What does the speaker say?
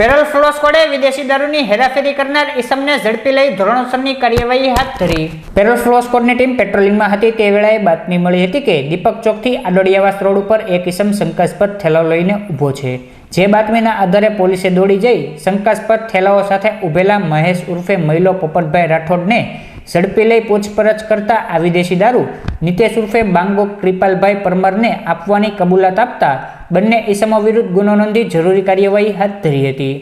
Parole flow સ્ક્વોડે વિદેશી દારૂની હેરાફેરી કરનાર ઈસમને ઝડપી લઈ ધોરણસરની કાર્યવાહી હાથ ધરી। પેરોલ ફ્લો સ્ક્વોડની ટીમ પેટ્રોલિંગમાં હતી તે વેળાએ બાતમી મળી હતી કે દીપક ચોકથી આડોડિયાવાસ રોડ ઉપર એક ઈસમ શંકાસ્પદ થેલાઓ લઈને ઊભો છે। જે બાતમીના આધારે પોલીસે દોડી જઈ શંકાસ્પદ થેલાઓ સાથે ઊભેલા મહેશ ઉર્ફે મહિલો પોપટભાઈ રાઠોડને ઝડપી લઈ પૂછપરછ કરતા આ વિદેશી દારૂ નિતેશ ઉર્ફે બાંગો કૃપાલભાઈ પરમારને આપવાની કબૂલાત આપતા બંને ઈસમો વિરુદ્ધ ગુનો નોંધી જરૂરી કાર્યવાહી હાથ ધરી હતી।